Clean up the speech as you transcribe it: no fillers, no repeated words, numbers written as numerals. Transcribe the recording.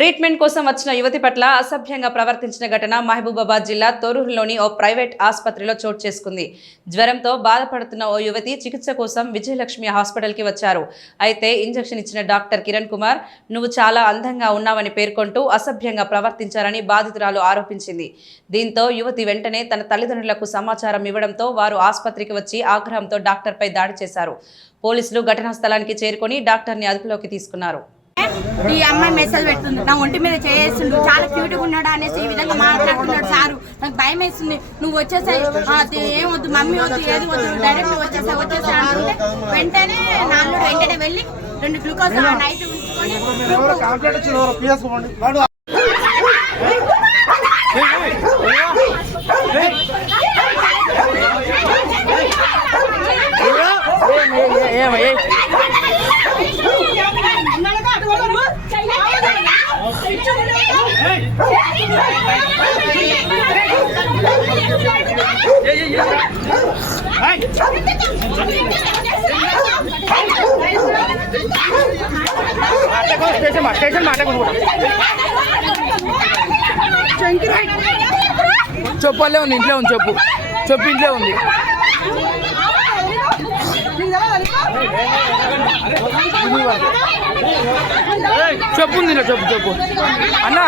Treatment కోసం వచ్చిన యువతి పట్ల అసభ్యంగా ప్రవర్తించిన ఘటన మహబూబాబాద్ జిల్లా తొర్రూరులోని ఓ ప్రైవేట్ ఆసుపత్రిలో చోటు చేసుకుంది. జ్వరంతో బాధపడుతున్న ఓ యువతి చికిత్స కోసం విజయలక్ష్మి హాస్పిటల్కి వచ్చారు. అయితే ఇంజెక్షన్ ఇచ్చిన డాక్టర్ కిరణ్ కుమార్ నువ్వు చాలా అందంగా ఉన్నావని పేర్కొంటూ అసభ్యంగా ప్రవర్తించారని బాధితురాలు ఆరోపించింది. దీంతో యువతి వెంటనే తన తల్లిదండ్రులకు సమాచారం ఇవ్వడంతో వారు ఆసుపత్రికి వచ్చి ఆగ్రహంతో డాక్టర్పై దాడి చేశారు. పోలీసులు ఘటనా స్థలానికి చేరుకొని డాక్టర్ని అదుపులోకి తీసుకున్నారు. ఈ అమ్మాయి మెసేజ్ పెడుతుంది, నా ఒంటి మీద చేస్తుండు, చాలా క్యూట్ గా ఉన్నాడు అనేసి ఈ విధంగా మాట్లాడుతున్నాడు. సారు నాకు భయం వేస్తుంది, నువ్వు వచ్చేసాయి, ఏమొద్దు మమ్మీ వద్దు, ఏది వద్దు, డైరెక్ట్ వచ్చేసా అంటుంటే వెంటనే నాలుగు వెంటనే వెళ్ళి 2 గ్లూకోజ్ నైట్ ఉంచుకొని చెప్పలే ఉంది, ఇంట్లో ఉంది, చెప్పు ఇంట్లో ఉంది. చెప్పు అన్నా.